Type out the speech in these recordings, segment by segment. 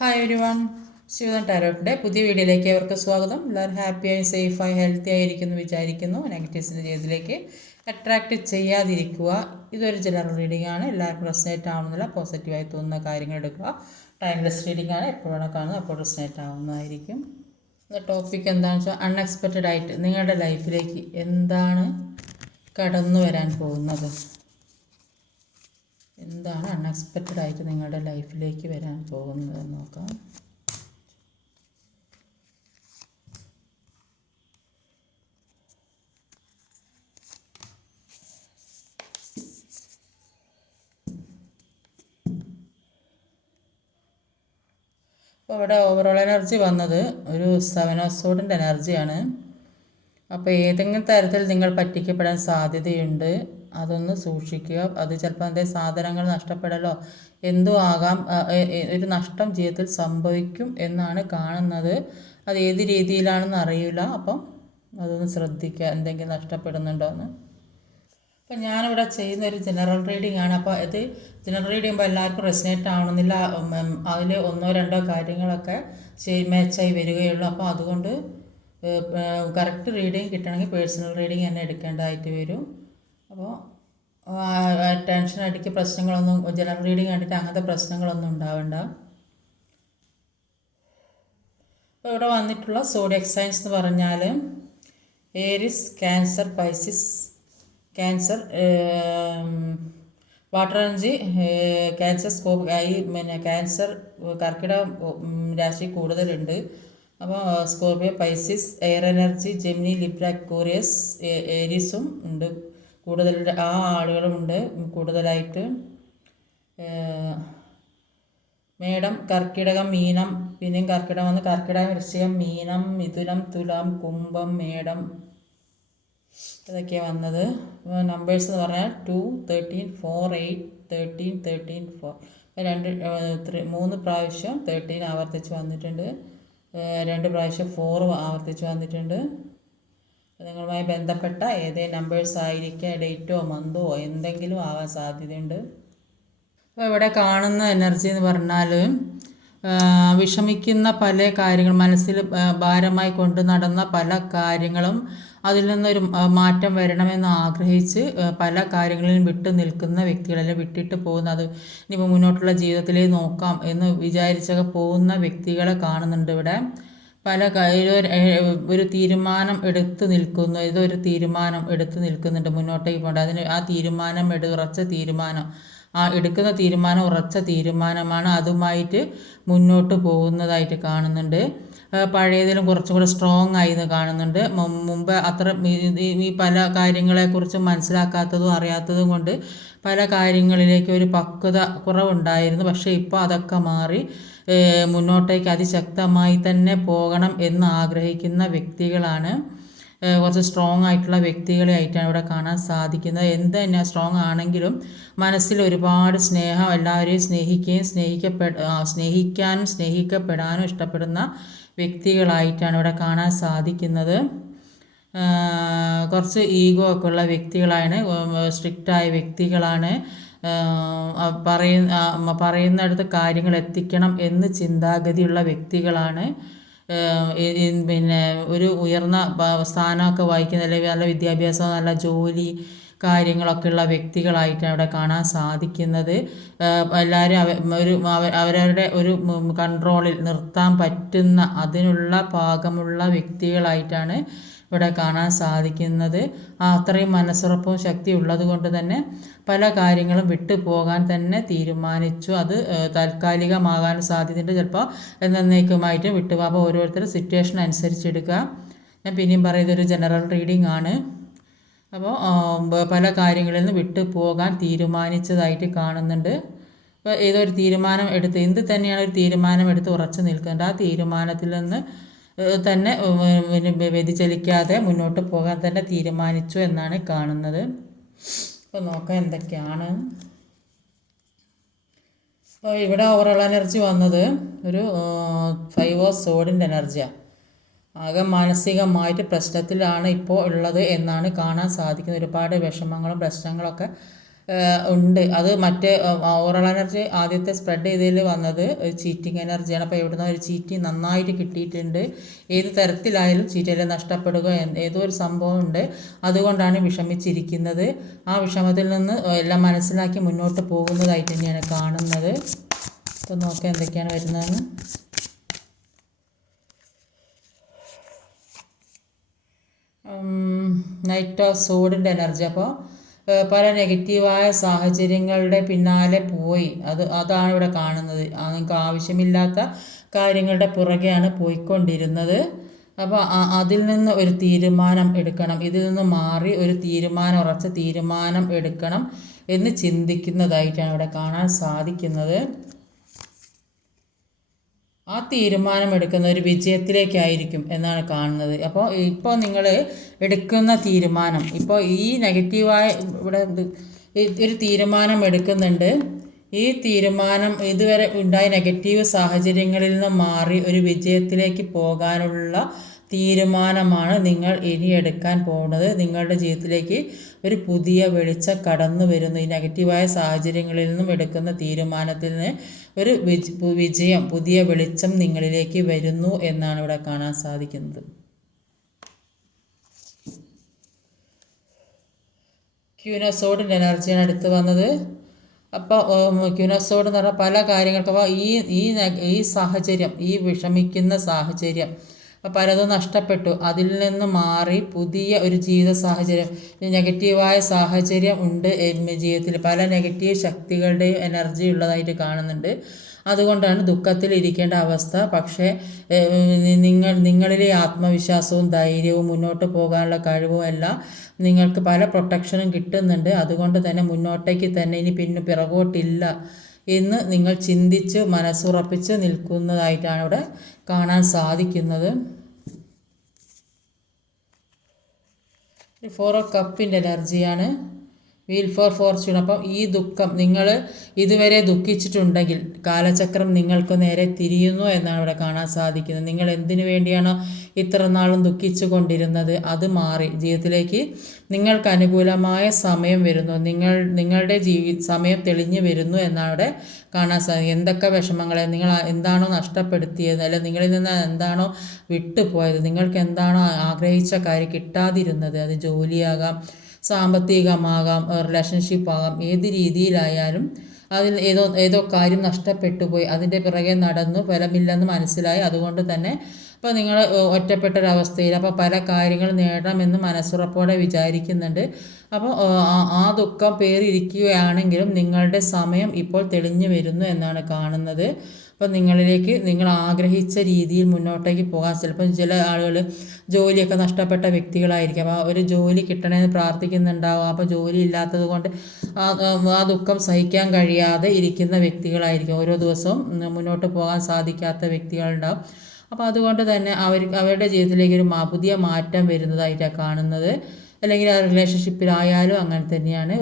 Hi every one, Shivan ടാരോട്ടിൻ്റെ പുതിയ വീഡിയോയിലേക്ക് അവർക്ക് സ്വാഗതം. എല്ലാവരും ഹാപ്പിയായി സേഫായി ഹെൽത്തി ആയിരിക്കുന്നു വിചാരിക്കുന്നു. നെഗറ്റീവ്സിൻ്റെ ജീവിതത്തിലേക്ക് അട്രാക്റ്റ് ചെയ്യാതിരിക്കുക. ഇതൊരു ജനറൽ റീഡിംഗ് ആണ്. എല്ലാവർക്കും റെസനേറ്റ് ആവുന്നില്ല. പോസിറ്റീവായി തോന്നുന്ന കാര്യങ്ങൾ എടുക്കുക. ടൈംലെസ് റീഡിംഗ് ആണ്. എപ്പോഴാണ് കാണുന്നത് അപ്പോൾ റെസനേറ്റ് ആവുന്നതായിരിക്കും. ടോപ്പിക് എന്താണെന്ന് വെച്ചാൽ അൺഎക്സ്പെക്റ്റഡ് ആയിട്ട് നിങ്ങളുടെ ലൈഫിലേക്ക് എന്താണ് കടന്നു വരാൻ പോകുന്നത്, എന്താണ് അൺഎക്സ്പെക്റ്റഡ് ആയിട്ട് നിങ്ങളുടെ ലൈഫിലേക്ക് വരാൻ പോകുന്നത് നോക്കാം. അപ്പോൾ ഇവിടെ ഓവറോൾ എനർജി വന്നത് ഒരു 7 ഓഫ് സോഡിൻ്റെ എനർജിയാണ്. അപ്പോൾ ഏതെങ്കിലും തരത്തിൽ നിങ്ങൾ പറ്റിക്കപ്പെടാൻ സാധ്യതയുണ്ട്. അതൊന്ന് സൂക്ഷിക്കുക. അത് ചിലപ്പോൾ അതിൻ്റെ സാധനങ്ങൾ നഷ്ടപ്പെടലോ എന്തോ ആകാം. ഒരു നഷ്ടം ജീവിതത്തിൽ സംഭവിക്കും എന്നാണ് കാണുന്നത്. അത് ഏത് രീതിയിലാണെന്ന് അറിയില്ല. അപ്പം അതൊന്ന് ശ്രദ്ധിക്കുക, എന്തെങ്കിലും നഷ്ടപ്പെടുന്നുണ്ടോ എന്ന്. അപ്പം ഞാനിവിടെ ചെയ്യുന്ന ഒരു ജനറൽ റീഡിംഗ് ആണ്. അപ്പോൾ ഇത് ജനറൽ റീഡ് ചെയ്യുമ്പോൾ എല്ലാവർക്കും റെസനേറ്റ് ആവണമെന്നില്ല. അതിൽ 1-2 കാര്യങ്ങളൊക്കെ മാച്ചായി വരികയുള്ളൂ. അപ്പോൾ അതുകൊണ്ട് കറക്റ്റ് റീഡിങ് കിട്ടണമെങ്കിൽ പേഴ്സണൽ റീഡിങ് തന്നെ എടുക്കേണ്ടതായിട്ട് വരും. അപ്പോൾ ടെൻഷൻ അടിക്കുക പ്രശ്നങ്ങളൊന്നും ജനറൽ റീഡിങ് കണ്ടിട്ട് അങ്ങനത്തെ പ്രശ്നങ്ങളൊന്നും ഉണ്ടാവേണ്ട. അപ്പോൾ ഇവിടെ വന്നിട്ടുള്ള സോഡിയക് സൈൻസ് എന്ന് പറഞ്ഞാൽ Aries, Cancer, Pisces, Cancer, water energy, Cancer scope ആയി ക്യാൻസർ കർക്കിടക രാശി കൂടുതലുണ്ട്. അപ്പോൾ Scorpio, Pisces, air energy, Gemini, Libra, Aquarius, ഏരീസും ഉണ്ട് കൂടുതൽ. ആ ആളുകളുമുണ്ട് കൂടുതലായിട്ട്. മേടം, കർക്കിടകം, മീനം, പിന്നെയും കർക്കിടകം വന്ന് കർക്കിടകം, വൃശ്ചികം, മീനം, മിഥുനം, തുലാം, കുംഭം, മേടം, ഇതൊക്കെയാണ് വന്നത്. നമ്പേഴ്സ് എന്ന് പറഞ്ഞാൽ 2, 13, 4, 8, 13, 13, 4 3 പ്രാവശ്യം 13 ആവർത്തിച്ച് വന്നിട്ടുണ്ട്. 2 പ്രാവശ്യം 4 ആവർത്തിച്ച് വന്നിട്ടുണ്ട്. നിങ്ങളുമായി ബന്ധപ്പെട്ട ഏതേ നമ്പേഴ്സ് ആയിരിക്കുക, ഡേറ്റോ മന്തോ എന്തെങ്കിലും ആവാൻ സാധ്യതയുണ്ട്. അപ്പോൾ ഇവിടെ കാണുന്ന എനർജി എന്ന് പറഞ്ഞാൽ വിഷമിക്കുന്ന പല കാര്യങ്ങൾ, മനസ്സിൽ ഭാരമായി കൊണ്ട് നടന്ന പല കാര്യങ്ങളും അതിൽ നിന്നൊരു മാറ്റം വരണമെന്ന് ആഗ്രഹിച്ച് പല കാര്യങ്ങളിലും വിട്ടു നിൽക്കുന്ന വ്യക്തികളെല്ലാം വിട്ടിട്ട് പോകുന്ന, അത് ഇനിയിപ്പോൾ മുന്നോട്ടുള്ള ജീവിതത്തിലേക്ക് നോക്കാം എന്ന് വിചാരിച്ചൊക്കെ പോകുന്ന വ്യക്തികളെ കാണുന്നുണ്ട് ഇവിടെ. ഒരു തീരുമാനം എടുത്ത് നിൽക്കുന്നു. ഇതൊരു തീരുമാനം എടുത്ത് നിൽക്കുന്നുണ്ട് മുന്നോട്ടേക്ക് പോകേണ്ട. അതിന് ആ തീരുമാനം ഉറച്ച തീരുമാനം, ആ എടുക്കുന്ന തീരുമാനം ഉറച്ച തീരുമാനമാണ്. അതുമായിട്ട് മുന്നോട്ട് പോകുന്നതായിട്ട് കാണുന്നുണ്ട്. പഴയതിലും കുറച്ചും കൂടെ സ്ട്രോങ് ആയി എന്ന് കാണുന്നുണ്ട്. മുമ്പ് അത്ര ഈ പല കാര്യങ്ങളെക്കുറിച്ചും മനസ്സിലാക്കാത്തതും അറിയാത്തതും കൊണ്ട് പല കാര്യങ്ങളിലേക്ക് ഒരു പക്വത കുറവുണ്ടായിരുന്നു. പക്ഷേ ഇപ്പോൾ അതൊക്കെ മാറി മുന്നോട്ടേക്ക് അതിശക്തമായി തന്നെ പോകണം എന്ന് ആഗ്രഹിക്കുന്ന വ്യക്തികളാണ്. കുറച്ച് സ്ട്രോങ് ആയിട്ടുള്ള വ്യക്തികളെ ആയിട്ടാണ് ഇവിടെ കാണാൻ സാധിക്കുന്നത്. എന്ത് തന്നെ സ്ട്രോങ് ആണെങ്കിലും മനസ്സിൽ ഒരുപാട് സ്നേഹം, എല്ലാവരെയും സ്നേഹിക്കുകയും സ്നേഹിക്കാനും സ്നേഹിക്കപ്പെടാനും ഇഷ്ടപ്പെടുന്ന വ്യക്തികളായിട്ടാണ് ഇവിടെ കാണാൻ സാധിക്കുന്നത്. കുറച്ച് ഈഗോ ഒക്കെ ഉള്ള വ്യക്തികളാണ്, സ്ട്രിക്റ്റായ വ്യക്തികളാണ്. പറയുന്നിടത്ത് കാര്യങ്ങൾ എത്തിക്കണം എന്ന് ചിന്താഗതിയുള്ള വ്യക്തികളാണ്. പിന്നെ ഒരു ഉയർന്ന സ്ഥാനമൊക്കെ വഹിക്കുന്ന, അല്ലെങ്കിൽ നല്ല വിദ്യാഭ്യാസം, നല്ല ജോലി കാര്യങ്ങളൊക്കെ ഉള്ള വ്യക്തികളായിട്ടാണ് ഇവിടെ കാണാൻ സാധിക്കുന്നത്. എല്ലാവരും അവരവരുടെ ഒരു കൺട്രോളിൽ നിർത്താൻ പറ്റുന്ന അതിനുള്ള പാകമുള്ള വ്യക്തികളായിട്ടാണ് ഇവിടെ കാണാൻ സാധിക്കുന്നത്. അത്രയും മനസ്സുറപ്പും ശക്തി ഉള്ളത് കൊണ്ട് തന്നെ പല കാര്യങ്ങളും വിട്ടു പോകാൻ തന്നെ തീരുമാനിച്ചു. അത് താൽക്കാലികമാകാൻ സാധ്യതയുണ്ട്, ചിലപ്പോൾ എന്നേക്കുമായിട്ട് വിട്ടുപോകും. അപ്പോൾ ഓരോരുത്തരും സിറ്റുവേഷൻ അനുസരിച്ചെടുക്കുക. ഞാൻ പിന്നെയും പറയുന്നത് ഒരു ജനറൽ റീഡിംഗ് ആണ്. അപ്പോൾ പല കാര്യങ്ങളിൽ നിന്ന് വിട്ടു പോകാൻ തീരുമാനിച്ചതായിട്ട് കാണുന്നുണ്ട്. അപ്പോൾ ഏതൊരു തീരുമാനം എടുത്ത്, എന്ത് തന്നെയാണ് ഒരു തീരുമാനം എടുത്ത് ഉറച്ചു നിൽക്കേണ്ടത്, ആ തീരുമാനത്തിൽ നിന്ന് തന്നെ വ്യതിചലിക്കാതെ മുന്നോട്ട് പോകാൻ തന്നെ തീരുമാനിച്ചു എന്നാണ് കാണുന്നത്. അപ്പോൾ നോക്കാം എന്തൊക്കെയാണ്. അപ്പോൾ ഇവിടെ ഓവറോൾ എനർജി വന്നത് ഒരു 5 ഓഫ് സോഡിൻ്റെ എനർജിയാണ്. ആകെ മാനസികമായിട്ട് പ്രശ്നത്തിലാണ് ഇപ്പോൾ ഉള്ളത് എന്നാണ് കാണാൻ സാധിക്കുന്നത്. ഒരുപാട് വിഷമങ്ങളും പ്രശ്നങ്ങളൊക്കെ ഉണ്ട്. അത് മറ്റേ ഓറൽ എനർജി ആദ്യത്തെ സ്പ്രെഡ് ചെയ്തതിൽ വന്നത് ഒരു ചീറ്റിംഗ് എനർജിയാണ്. അപ്പോൾ എവിടുന്ന ഒരു ചീറ്റിംഗ് നന്നായിട്ട് കിട്ടിയിട്ടുണ്ട്. ഏത് തരത്തിലായാലും ചീറ്റൽ നഷ്ടപ്പെടുക ഏതോ ഒരു സംഭവം ഉണ്ട്. അതുകൊണ്ടാണ് വിഷമിച്ചിരിക്കുന്നത്. ആ വിഷമത്തിൽ നിന്ന് എല്ലാം മനസ്സിലാക്കി മുന്നോട്ട് പോകുന്നതായിട്ട് തന്നെയാണ് കാണുന്നത്. അപ്പോൾ നോക്കാം എന്തൊക്കെയാണ് വരുന്നതെന്ന്. നൈറ്റ് ഓഫ് സോഡിൻ്റെ എനർജി. അപ്പോൾ പല നെഗറ്റീവായ സാഹചര്യങ്ങളുടെ പിന്നാലെ പോയി അതാണ് ഇവിടെ കാണുന്നത്. നിങ്ങൾക്ക് ആവശ്യമില്ലാത്ത കാര്യങ്ങളുടെ പുറകെയാണ് പോയിക്കൊണ്ടിരുന്നത്. അപ്പോൾ അതിൽ നിന്ന് ഒരു തീരുമാനം എടുക്കണം. ഇതിൽ നിന്ന് മാറി ഒരു ഉറച്ച തീരുമാനം എടുക്കണം എന്ന് ചിന്തിക്കുന്നതായിട്ടാണ് ഇവിടെ കാണാൻ സാധിക്കുന്നത്. ആ തീരുമാനം എടുക്കുന്ന ഒരു വിജയത്തിലേക്കായിരിക്കും എന്നാണ് കാണുന്നത്. ഇപ്പോൾ നിങ്ങൾ എടുക്കുന്ന തീരുമാനം, ഇപ്പോൾ ഈ നെഗറ്റീവായ ഇവിടെ ഒരു തീരുമാനം എടുക്കുന്നുണ്ട്. ഈ തീരുമാനം ഇതുവരെ ഉണ്ടായ നെഗറ്റീവ് സാഹചര്യങ്ങളിൽ നിന്ന് മാറി ഒരു വിജയത്തിലേക്ക് പോകാനുള്ള തീരുമാനമാണ് നിങ്ങൾ ഇനി എടുക്കാൻ പോകുന്നത്. നിങ്ങളുടെ ജീവിതത്തിലേക്ക് ഒരു പുതിയ വെളിച്ചം കടന്നു വരുന്നു. ഈ നെഗറ്റീവായ സാഹചര്യങ്ങളിൽ നിന്നും എടുക്കുന്ന തീരുമാനത്തിൽ നിന്ന് ഒരു വിജയം, പുതിയ വെളിച്ചം നിങ്ങളിലേക്ക് വരുന്നു എന്നാണ് ഇവിടെ കാണാൻ സാധിക്കുന്നത്. ക്യൂനസോഡിൻ്റെ എനർജിയാണ് അടുത്ത് വന്നത്. അപ്പോൾ ക്യൂനസോഡ് എന്ന് പറഞ്ഞാൽ പല കാര്യങ്ങൾക്കും അപ്പോൾ ഈ സാഹചര്യം, ഈ വിഷമിക്കുന്ന സാഹചര്യം പലതും നഷ്ടപ്പെട്ടു. അതിൽ നിന്ന് മാറി പുതിയ ഒരു ജീവിത സാഹചര്യം, നെഗറ്റീവായ സാഹചര്യം ഉണ്ട് ജീവിതത്തിൽ. പല നെഗറ്റീവ് ശക്തികളുടെയും എനർജി ഉള്ളതായിട്ട് കാണുന്നുണ്ട്. അതുകൊണ്ടാണ് ദുഃഖത്തിൽ ഇരിക്കേണ്ട അവസ്ഥ. പക്ഷേ നിങ്ങളിലെ ആത്മവിശ്വാസവും ധൈര്യവും മുന്നോട്ട് പോകാനുള്ള കഴിവും എല്ലാം നിങ്ങൾക്ക് പല പ്രൊട്ടക്ഷനും കിട്ടുന്നുണ്ട്. അതുകൊണ്ട് തന്നെ മുന്നോട്ടേക്ക് തന്നെ ഇനി പിറകോട്ടില്ല എന്ന് നിങ്ങൾ ചിന്തിച്ച് മനസ്സുറപ്പിച്ച് നിൽക്കുന്നതായിട്ടാണ് ഇവിടെ കാണാൻ സാധിക്കുന്നത്. 4 ഓഫ് കപ്പിൻ്റെ എനർജിയാണ്. Wheel for fortune. അപ്പം ഈ ദുഃഖം നിങ്ങൾ ഇതുവരെ ദുഃഖിച്ചിട്ടുണ്ടെങ്കിൽ കാലചക്രം നിങ്ങൾക്ക് നേരെ തിരിയുന്നു എന്നാണ് ഇവിടെ കാണാൻ സാധിക്കുന്നത്. നിങ്ങൾ എന്തിനു വേണ്ടിയാണോ ഇത്ര നാളും ദുഃഖിച്ചു കൊണ്ടിരുന്നത് അത് മാറി ജീവിതത്തിലേക്ക് നിങ്ങൾക്ക് അനുകൂലമായ സമയം വരുന്നു. നിങ്ങളുടെ സമയം തെളിഞ്ഞു വരുന്നു എന്നാണ് ഇവിടെ കാണാൻ സാധിക്കും. എന്തൊക്കെ വിഷമങ്ങളെ നിങ്ങൾ എന്താണോ നഷ്ടപ്പെടുത്തിയത്, അല്ലെങ്കിൽ നിങ്ങളിൽ നിന്ന് എന്താണോ വിട്ടുപോയത്, നിങ്ങൾക്ക് എന്താണോ ആഗ്രഹിച്ച കാര്യം കിട്ടാതിരുന്നത്, അത് ജോലിയാകാം, സാമ്പത്തികമാകാം, റിലേഷൻഷിപ്പ് ആകാം, ഏത് രീതിയിലായാലും അതിൽ ഏതോ കാര്യം നഷ്ടപ്പെട്ടു പോയി, അതിൻ്റെ പിറകെ നടന്നു, ഫലമില്ലെന്ന് മനസ്സിലായി. അതുകൊണ്ട് തന്നെ അപ്പോൾ നിങ്ങൾ ഒറ്റപ്പെട്ടൊരവസ്ഥയിൽ അപ്പോൾ പല കാര്യങ്ങൾ നേടണമെന്ന് മനസ്സുറപ്പോടെ വിചാരിക്കുന്നുണ്ട്. അപ്പോൾ ആ ദുഃഖം പേറിയിരിക്കുകയാണെങ്കിലും നിങ്ങളുടെ സമയം ഇപ്പോൾ തെളിഞ്ഞു വരുന്നു എന്നാണ് കാണുന്നത്. അപ്പോൾ നിങ്ങളിലേക്ക് നിങ്ങൾ ആഗ്രഹിച്ച രീതിയിൽ മുന്നോട്ടേക്ക് പോകാൻ ചിലപ്പോൾ ചില ആളുകൾ ജോലിയൊക്കെ നഷ്ടപ്പെട്ട വ്യക്തികളായിരിക്കും. അപ്പോൾ ഒരു ജോലി കിട്ടണമെന്ന് പ്രാർത്ഥിക്കുന്നുണ്ടാവും. അപ്പോൾ ജോലി ഇല്ലാത്തത് കൊണ്ട് ആ ദുഃഖം സഹിക്കാൻ കഴിയാതെ ഇരിക്കുന്ന വ്യക്തികളായിരിക്കും. ഓരോ ദിവസവും മുന്നോട്ട് പോകാൻ സാധിക്കാത്ത വ്യക്തികളുണ്ടാവും. അപ്പോൾ അതുകൊണ്ട് തന്നെ അവരുടെ ജീവിതത്തിലേക്ക് ഒരു പുതിയ മാറ്റം വരുന്നതായിട്ടാണ് കാണുന്നത്. അല്ലെങ്കിൽ ആ റിലേഷൻഷിപ്പിലായാലും അങ്ങനെ തന്നെയാണ്.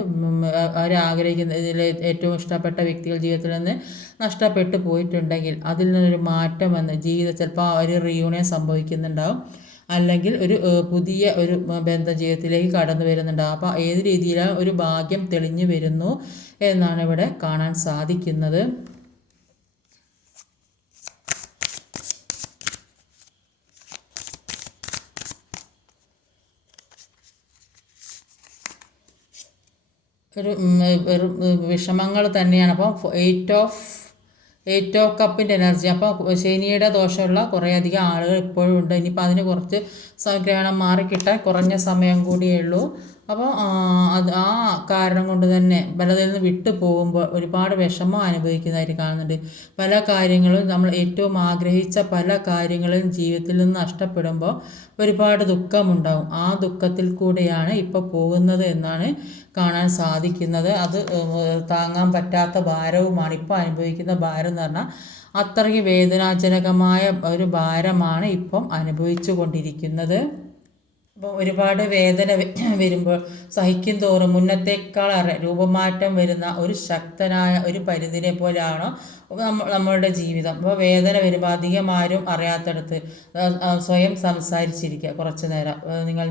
അവരാഗ്രഹിക്കുന്നതിൽ ഏറ്റവും ഇഷ്ടപ്പെട്ട വ്യക്തികൾ ജീവിതത്തിൽ നിന്ന് നഷ്ടപ്പെട്ടു പോയിട്ടുണ്ടെങ്കിൽ അതിൽ നിന്നൊരു മാറ്റം വന്ന് ചിലപ്പോൾ ഒരു റീയൂണിയൻ സംഭവിക്കുന്നുണ്ടാവും, അല്ലെങ്കിൽ ഒരു പുതിയ ഒരു ബന്ധ ജീവിതത്തിലേക്ക് കടന്നു വരുന്നുണ്ടാവും. അപ്പോൾ ഏത് രീതിയിലാണ് ഒരു ഭാഗ്യം തെളിഞ്ഞു വരുന്നു എന്നാണ് ഇവിടെ കാണാൻ സാധിക്കുന്നത്. ഒരു വിഷമങ്ങൾ തന്നെയാണ്. അപ്പോൾ 8 ഓഫ് കപ്പിൻ്റെ എനർജി. അപ്പോൾ ശനിയുടെ ദോഷമുള്ള കുറേയധികം ആളുകൾ ഇപ്പോഴും ഉണ്ട്. ഇനിയിപ്പോൾ അതിന് കുറച്ച് ഗ്രഹണം മാറിക്കിട്ടാൻ കുറഞ്ഞ സമയം കൂടിയേ ഉള്ളൂ. അപ്പോൾ ആ കാരണം കൊണ്ട് തന്നെ പലതിൽ നിന്ന് വിട്ടു പോകുമ്പോൾ ഒരുപാട് വിഷമം അനുഭവിക്കുന്നതായിട്ട് കാണുന്നുണ്ട്. പല കാര്യങ്ങളും നമ്മൾ ഏറ്റവും ആഗ്രഹിച്ച പല കാര്യങ്ങളും ജീവിതത്തിൽ നിന്ന് നഷ്ടപ്പെടുമ്പോൾ ഒരുപാട് ദുഃഖമുണ്ടാവും. ആ ദുഃഖത്തിൽ കൂടെയാണ് ഇപ്പോൾ പോകുന്നത് എന്നാണ് കാണാൻ സാധിക്കുന്നത്. അത് താങ്ങാൻ പറ്റാത്ത ഭാരവുമാണ് ഇപ്പോൾ അനുഭവിക്കുന്ന ഭാരം എന്ന് പറഞ്ഞാൽ. അത്രയ്ക്ക് വേദനാജനകമായ ഒരു ഭാരമാണ് ഇപ്പം അനുഭവിച്ചു കൊണ്ടിരിക്കുന്നത്. അപ്പോൾ ഒരുപാട് വേദന വരുമ്പോൾ സഹിക്കും തോറും മുന്നത്തേക്കാൾ രൂപമാറ്റം വരുന്ന ഒരു ശക്തനായ ഒരു പരിധിനെ പോലെയാണോ നമ്മളുടെ ജീവിതം. അപ്പോൾ വേദന വരുമ്പോൾ അധികം ആരും അറിയാത്തടത്ത് സ്വയം സംസാരിച്ചിരിക്കുക, കുറച്ച് നേരം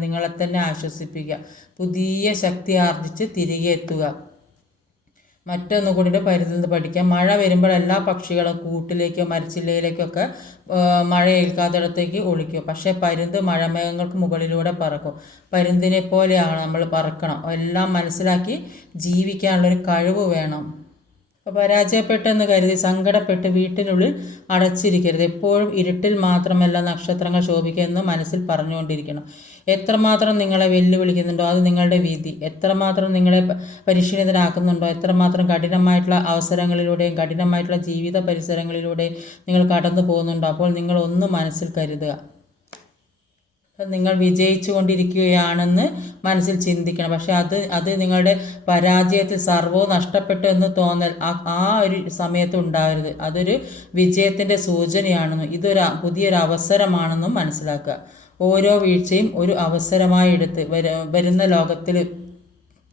നിങ്ങളെ തന്നെ ആശ്വസിപ്പിക്കുക, പുതിയ ശക്തി ആർജിച്ച് തിരികെ എത്തുക. മറ്റൊന്നു കൂടി പരുന്തിൽ നിന്ന് പഠിക്കാം. മഴ വരുമ്പോൾ എല്ലാ പക്ഷികളും കൂട്ടിലേക്കോ മരച്ചില്ലയിലേക്കൊക്കെ മഴ ഏൽക്കാത്തിടത്തേക്ക് ഒളിക്കും. പക്ഷേ പരുന്ത് മഴമേഘങ്ങൾക്ക് മുകളിലൂടെ പറക്കും. പരുന്തിനെ പോലെയാണ് നമ്മൾ പറക്കണം. എല്ലാം മനസ്സിലാക്കി ജീവിക്കാനുള്ളൊരു കഴിവ് വേണം. പരാജയപ്പെട്ടെന്ന് കരുതി സങ്കടപ്പെട്ട് വീട്ടിനുള്ളിൽ അടച്ചിരിക്കരുത്. എപ്പോഴും ഇരുട്ടിൽ മാത്രമല്ല നക്ഷത്രങ്ങൾ ശോഭിക്കുമെന്ന് മനസ്സിൽ പറഞ്ഞുകൊണ്ടിരിക്കണം. എത്രമാത്രം നിങ്ങളെ വെല്ലുവിളിക്കുന്നുണ്ടോ അത് നിങ്ങളുടെ വിധി. എത്രമാത്രം നിങ്ങളെ പരിശീലിതരാക്കുന്നുണ്ടോ, എത്രമാത്രം കഠിനമായിട്ടുള്ള അവസരങ്ങളിലൂടെയും കഠിനമായിട്ടുള്ള ജീവിത പരിസരങ്ങളിലൂടെയും നിങ്ങൾ കടന്നു പോകുന്നുണ്ടോ, അപ്പോൾ നിങ്ങൾ ഒന്ന് മനസ്സിൽ കരുതുക. നിങ്ങൾ വിജയിച്ചു കൊണ്ടിരിക്കുകയാണെന്ന് മനസ്സിൽ ചിന്തിക്കണം. പക്ഷെ അത് നിങ്ങളുടെ പരാജയത്തിൽ സർവ്വവും നഷ്ടപ്പെട്ടു എന്ന് തോന്നൽ ആ ഒരു സമയത്ത് ഉണ്ടാകരുത്. അതൊരു വിജയത്തിൻ്റെ സൂചനയാണെന്നും പുതിയൊരു അവസരമാണെന്നും മനസ്സിലാക്കുക. ഓരോ വീഴ്ചയും ഒരു അവസരമായി എടുത്ത് വരുന്ന ലോകത്തിൽ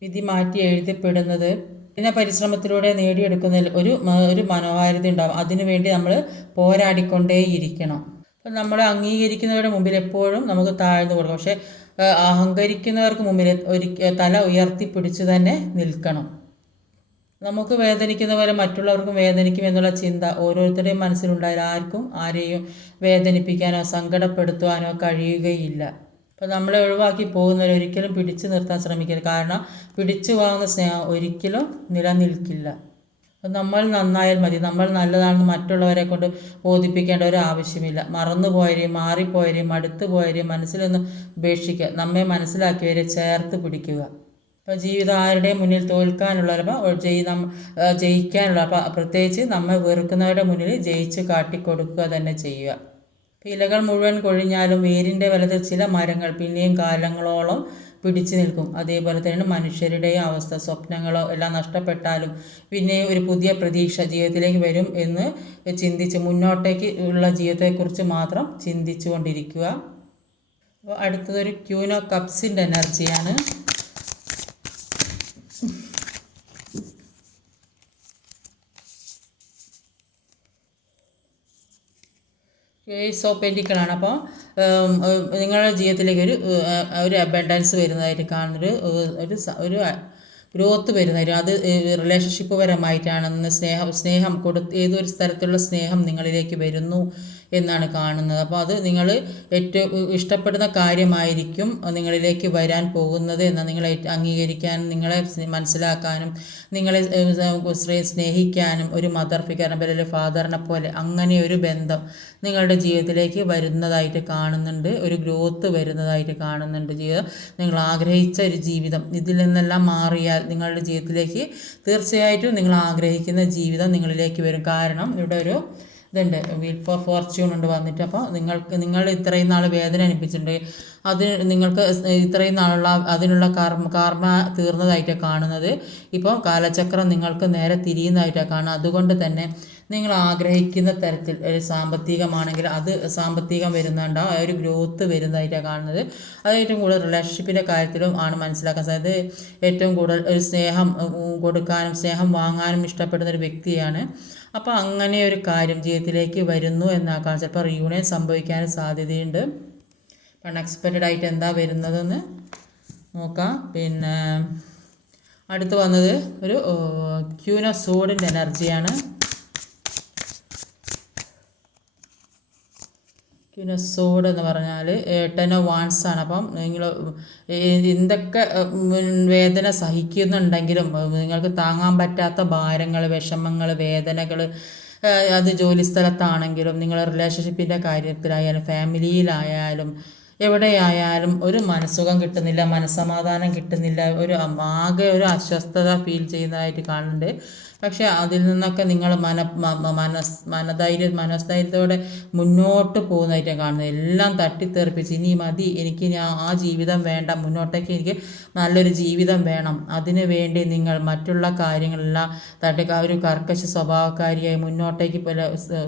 വിധി മാറ്റി എഴുതപ്പെടുന്നത് പിന്നെ പരിശ്രമത്തിലൂടെ നേടിയെടുക്കുന്നതിൽ ഒരു മനോഹാരിത ഉണ്ടാകും. അതിനുവേണ്ടി നമ്മൾ പോരാടിക്കൊണ്ടേയിരിക്കണം. അപ്പം നമ്മളെ അംഗീകരിക്കുന്നവരുടെ മുമ്പിൽ എപ്പോഴും നമുക്ക് താഴ്ന്നു കൊടുക്കാം. പക്ഷെ അഹങ്കരിക്കുന്നവർക്ക് മുമ്പിൽ തല ഉയർത്തിപ്പിടിച്ച് തന്നെ നിൽക്കണം. നമുക്ക് വേദനിക്കുന്ന പോലെ മറ്റുള്ളവർക്കും വേദനിക്കും എന്നുള്ള ചിന്ത ഓരോരുത്തരുടെയും മനസ്സിലുണ്ടായാൽ ആർക്കും ആരെയും വേദനിപ്പിക്കാനോ സങ്കടപ്പെടുത്തുവാനോ കഴിയുകയില്ല. അപ്പോൾ നമ്മളെ ഒഴിവാക്കി പോകുന്നവരെ ഒരിക്കലും പിടിച്ചു നിർത്താൻ ശ്രമിക്കരുത്. കാരണം പിടിച്ചു വാങ്ങുന്ന സ്നേഹം ഒരിക്കലും നിലനിൽക്കില്ല. നമ്മൾ നന്നായാൽ മതി. നമ്മൾ നല്ലതാണെന്ന് മറ്റുള്ളവരെ കൊണ്ട് ബോധിപ്പിക്കേണ്ട ഒരു ആവശ്യമില്ല. മറന്നുപോയവരെയും മാറിപ്പോയവരെയും മടുത്തു പോയവരെയും മനസ്സിൽ നിന്ന് ഉപേക്ഷിക്കുക. നമ്മെ മനസ്സിലാക്കിയവരെ ചേർത്ത് പിടിക്കുക. അപ്പോൾ ജീവിതം ആരുടെയും മുന്നിൽ തോൽക്കാനുള്ള ജയിക്കാനുള്ള പ്രത്യേകിച്ച് നമ്മെ വെറുക്കുന്നവരുടെ മുന്നിൽ ജയിച്ച് കാട്ടിക്കൊടുക്കുക തന്നെ ചെയ്യുക. ഇലകൾ മുഴുവൻ കൊഴിഞ്ഞാലും വേരിൻ്റെ ബലത്തിൽ ചില മരങ്ങൾ പിന്നെയും കാലങ്ങളോളം പിടിച്ചു നിൽക്കും. അതേപോലെ തന്നെ മനുഷ്യരുടെയും അവസ്ഥ. സ്വപ്നങ്ങളോ എല്ലാം നഷ്ടപ്പെട്ടാലും പിന്നെ ഒരു പുതിയ പ്രതീക്ഷ ജീവിതത്തിലേക്ക് വരും എന്ന് ചിന്തിച്ച് മുന്നോട്ടേക്ക് ഉള്ള ജീവിതത്തെക്കുറിച്ച് മാത്രം ചിന്തിച്ചു കൊണ്ടിരിക്കുക. അപ്പോൾ അടുത്തതൊരു ക്യൂൻ ഓഫ് കപ്സിൻ്റെ എനർജിയാണ്. ഏസ് ഓഫ് പെന്റിക്കിളാണ്. അപ്പോൾ നിങ്ങളുടെ ജീവിതത്തിലേക്ക് ഒരു അബൻഡൻസ് വരുന്നതായിട്ട് കാണുന്നൊരു ഒരു ഗ്രോത്ത് വരുന്നതായിട്ട് അത് റിലേഷൻഷിപ്പ് പരമായിട്ടാണെന്ന് സ്നേഹം ഏതൊരു തരത്തിലുള്ള സ്നേഹം നിങ്ങളിലേക്ക് വരുന്നു എന്നാണ് കാണുന്നത്. അപ്പോൾ അത് നിങ്ങൾ ഏറ്റവും ഇഷ്ടപ്പെടുന്ന കാര്യമായിരിക്കും നിങ്ങളിലേക്ക് വരാൻ പോകുന്നത് എന്ന് നിങ്ങളെ അംഗീകരിക്കാനും നിങ്ങളെ മനസ്സിലാക്കാനും നിങ്ങളെ സ്നേഹിക്കാനും ഒരു മദർ ഫിഗറിനെ പോലെ ഒരു ഫാദറിനെ പോലെ അങ്ങനെ ഒരു ബന്ധം നിങ്ങളുടെ ജീവിതത്തിലേക്ക് വരുന്നതായിട്ട് കാണുന്നുണ്ട്. ഒരു ഗ്രോത്ത് വരുന്നതായിട്ട് കാണുന്നുണ്ട്. ജീവിതം നിങ്ങൾ ആഗ്രഹിച്ച ഒരു ജീവിതം ഇതിൽ നിന്നെല്ലാം മാറിയാൽ നിങ്ങളുടെ ജീവിതത്തിലേക്ക് തീർച്ചയായിട്ടും നിങ്ങൾ ആഗ്രഹിക്കുന്ന ജീവിതം നിങ്ങളിലേക്ക് വരും. കാരണം ഇവിടെ ഒരു ഇതുണ്ട്, വീൽ ഫോർ ഫോർച്യൂൺ ഉണ്ട് വന്നിട്ട്. അപ്പോൾ നിങ്ങൾ ഇത്രയും നാൾ വേദന അനുഭവിച്ചിട്ടുണ്ട്, നിങ്ങൾക്ക് ഇത്രയും നാളുള്ള അതിനുള്ള കാർമ തീർന്നതായിട്ടാണ് കാണുന്നത്. ഇപ്പോൾ കാലചക്രം നിങ്ങൾക്ക് നേരെ തിരിയുന്നതായിട്ടാണ് കാണുന്നത്. അതുകൊണ്ട് തന്നെ നിങ്ങൾ ആഗ്രഹിക്കുന്ന തരത്തിൽ ഒരു സാമ്പത്തികമാണെങ്കിൽ അത് സാമ്പത്തികം വരുന്നുണ്ട്, ആ ഒരു ഗ്രോത്ത് വരുന്നതായിട്ടാണ് കാണുന്നത്. അത് ഏറ്റവും കൂടുതൽ റിലേഷൻഷിപ്പിൻ്റെ കാര്യത്തിലും ആണ് മനസ്സിലാക്കാൻ സാധിച്ചത്. ഏറ്റവും കൂടുതൽ ഒരു സ്നേഹം കൊടുക്കാനും സ്നേഹം വാങ്ങാനും ഇഷ്ടപ്പെടുന്ന ഒരു വ്യക്തിയാണ്. അപ്പോൾ അങ്ങനെ ഒരു കാര്യം ജീവിതത്തിലേക്ക് വരുന്നു എന്നാക്കാൻ ചിലപ്പോൾ റീയൂണിയൻ സംഭവിക്കാൻ സാധ്യതയുണ്ട്. അൺഎക്സ്പെക്റ്റഡ് ആയിട്ട് എന്താ വരുന്നതെന്ന് നോക്കാം. പിന്നെ അടുത്ത് വന്നത് ഒരു ക്യൂൻ ഓഫ് സോഡിൻ്റെ എനർജിയാണ്. ക്യൂൻ ഓഫ് സോഡ് എന്ന് പറഞ്ഞാൽ 10 ഓഫ് വാൻഡ്സ് ആണ്. അപ്പം നിങ്ങൾ എന്തൊക്കെ വേദന സഹിക്കുന്നുണ്ടെങ്കിലും നിങ്ങൾക്ക് താങ്ങാൻ പറ്റാത്ത ഭാരങ്ങൾ, വിഷമങ്ങൾ, വേദനകൾ, അത് ജോലി സ്ഥലത്താണെങ്കിലും നിങ്ങൾ റിലേഷൻഷിപ്പിൻ്റെ കാര്യത്തിലായാലും ഫാമിലിയിലായാലും എവിടെയായാലും ഒരു മനസ്സുഖം കിട്ടുന്നില്ല, മനസ്സമാധാനം കിട്ടുന്നില്ല, ആകെ ഒരു അസ്വസ്ഥത ഫീൽ ചെയ്യുന്നതായിട്ട് കാണുന്നുണ്ട്. പക്ഷേ അതിൽ നിന്നൊക്കെ നിങ്ങൾ മനോസ്ഥൈര്യത്തോടെ മുന്നോട്ട് പോകുന്നതായിട്ടാണ് കാണുന്നത്. എല്ലാം തട്ടിത്തെറിപ്പിച്ച് ഇനി മതി, എനിക്ക് ആ ജീവിതം വേണ്ട, മുന്നോട്ടേക്ക് എനിക്ക് നല്ലൊരു ജീവിതം വേണം, അതിനു വേണ്ടി നിങ്ങൾ മറ്റുള്ള കാര്യങ്ങളെല്ലാം ഒരു കർക്കശ സ്വഭാവക്കാരിയായി മുന്നോട്ടേക്ക്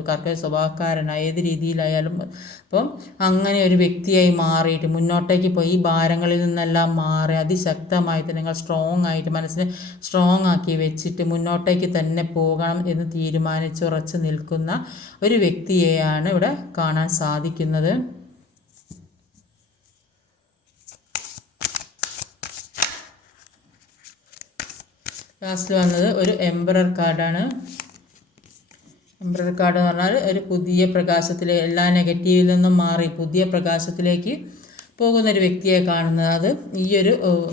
കർക്കശ സ്വഭാവക്കാരനായി ഏത് രീതിയിലായാലും അപ്പം അങ്ങനെ ഒരു വ്യക്തിയായി മാറിയിട്ട് മുന്നോട്ടേക്ക് പോയി ഈ ഭാരങ്ങളിൽ നിന്നെല്ലാം മാറി അതിശക്തമായിട്ട് നിങ്ങൾ സ്ട്രോങ് ആയിട്ട് മനസ്സിനെ സ്ട്രോങ് ആക്കി വെച്ചിട്ട് മുന്നോട്ടേക്ക് തന്നെ പോകണം എന്ന് തീരുമാനിച്ചുറച്ച് നിൽക്കുന്ന ഒരു വ്യക്തിയെയാണ് ഇവിടെ കാണാൻ സാധിക്കുന്നത്. ലാസ്റ്റിൽ വന്നത് ഒരു എംപറർ കാർഡാണ്. എംപറർ കാർഡ് എന്ന് പറഞ്ഞാൽ ഒരു പുതിയ പ്രകാശത്തിലെ എല്ലാ നെഗറ്റീവിൽ നിന്നും മാറി പുതിയ പ്രകാശത്തിലേക്ക് പോകുന്നൊരു വ്യക്തിയെ കാണുന്നത്. അത്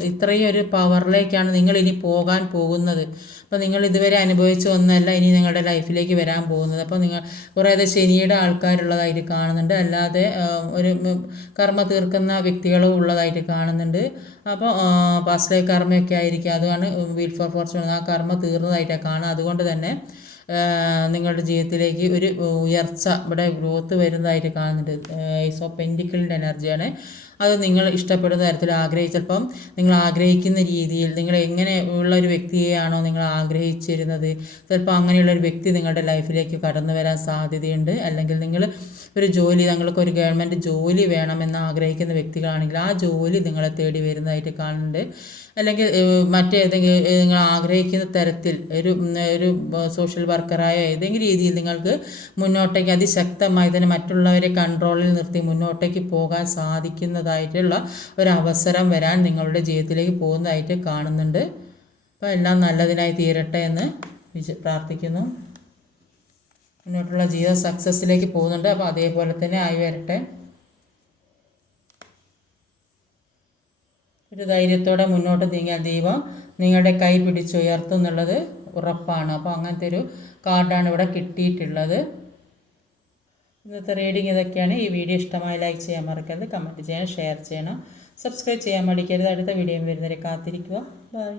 ഇത്രയും ഒരു പവറിലേക്കാണ് നിങ്ങൾ ഇനി പോകാൻ പോകുന്നത്. അപ്പോൾ നിങ്ങൾ ഇതുവരെ അനുഭവിച്ച ഒന്നല്ല ഇനി നിങ്ങളുടെ ലൈഫിലേക്ക് വരാൻ പോകുന്നത്. അപ്പോൾ നിങ്ങൾ കുറേ ശനിയുടെ ആൾക്കാരുള്ളതായിട്ട് കാണുന്നുണ്ട്, അല്ലാതെ ഒരു കർമ്മ തീർക്കുന്ന വ്യക്തികളും ഉള്ളതായിട്ട് കാണുന്നുണ്ട്. അപ്പോൾ പാസ്റ്റ് ലൈഫ് കർമ്മയൊക്കെ ആയിരിക്കും, അതാണ് വീൽ ഫോർ ഫോർച്യൂൺ, ആ കർമ്മ തീർന്നതായിട്ടാണ് കാണുക. അതുകൊണ്ട് തന്നെ നിങ്ങളുടെ ജീവിതത്തിലേക്ക് ഒരു ഉയർച്ച, ഇവിടെ ഗ്രോത്ത് വരുന്നതായിട്ട് കാണുന്നുണ്ട്. ഈസ് ഓഫ് പെൻറ്റിക്കിളിൻ്റെ എനർജിയാണ്. അത് നിങ്ങൾ ഇഷ്ടപ്പെടുന്ന തരത്തിൽ ചിലപ്പം നിങ്ങൾ ആഗ്രഹിക്കുന്ന രീതിയിൽ നിങ്ങൾ എങ്ങനെ ഉള്ള ഒരു വ്യക്തിയെയാണോ നിങ്ങൾ ആഗ്രഹിച്ചിരുന്നത്, ചിലപ്പോൾ അങ്ങനെയുള്ളൊരു വ്യക്തി നിങ്ങളുടെ ലൈഫിലേക്ക് കടന്നു വരാൻ സാധ്യതയുണ്ട്. അല്ലെങ്കിൽ നിങ്ങൾ ഒരു ജോലി, നിങ്ങൾക്കൊരു ഗവൺമെൻറ് ജോലി വേണമെന്ന് ആഗ്രഹിക്കുന്ന വ്യക്തികളാണെങ്കിൽ ആ ജോലി നിങ്ങളെ തേടി വരുന്നതായിട്ട് കാണുന്നുണ്ട്. അല്ലെങ്കിൽ മറ്റേതെങ്കിലും നിങ്ങൾ ആഗ്രഹിക്കുന്ന തരത്തിൽ ഒരു സോഷ്യൽ വർക്കറായ ഏതെങ്കിലും രീതിയിൽ നിങ്ങൾക്ക് മുന്നോട്ടേക്ക് അതിശക്തമായി തന്നെ മറ്റുള്ളവരെ കൺട്രോളിൽ നിർത്തി മുന്നോട്ടേക്ക് പോകാൻ സാധിക്കുന്നതായിട്ടുള്ള ഒരവസരം വരാൻ നിങ്ങളുടെ ജീവിതത്തിലേക്ക് പോകുന്നതായിട്ട് കാണുന്നുണ്ട്. അപ്പോൾ എല്ലാം നല്ലതിനായി തീരട്ടെ എന്ന് പ്രാർത്ഥിക്കുന്നു. മുന്നോട്ടുള്ള ജീവിത സക്സസ്സിലേക്ക് പോകുന്നുണ്ട്. അപ്പോൾ അതേപോലെ തന്നെ ആയി വരട്ടെ. ഒരു ധൈര്യത്തോടെ മുന്നോട്ട് നീങ്ങിയാൽ ദൈവം നിങ്ങളുടെ കൈ പിടിച്ചുയർത്തും എന്നുള്ളത് ഉറപ്പാണ്. അപ്പോൾ അങ്ങനത്തെ ഒരു കാർഡാണ് ഇവിടെ കിട്ടിയിട്ടുള്ളത്. ഇന്നത്തെ റീഡിങ് ഇതൊക്കെയാണ്. ഈ വീഡിയോ ഇഷ്ടമായി ലൈക്ക് ചെയ്യാൻ മറക്കരുത്, കമൻറ്റ് ചെയ്യണം, ഷെയർ ചെയ്യണം, സബ്സ്ക്രൈബ് ചെയ്യാൻ മടിക്കരുത്. അടുത്ത വീഡിയോയും വരുന്നവരെ കാത്തിരിക്കുക. ബൈ.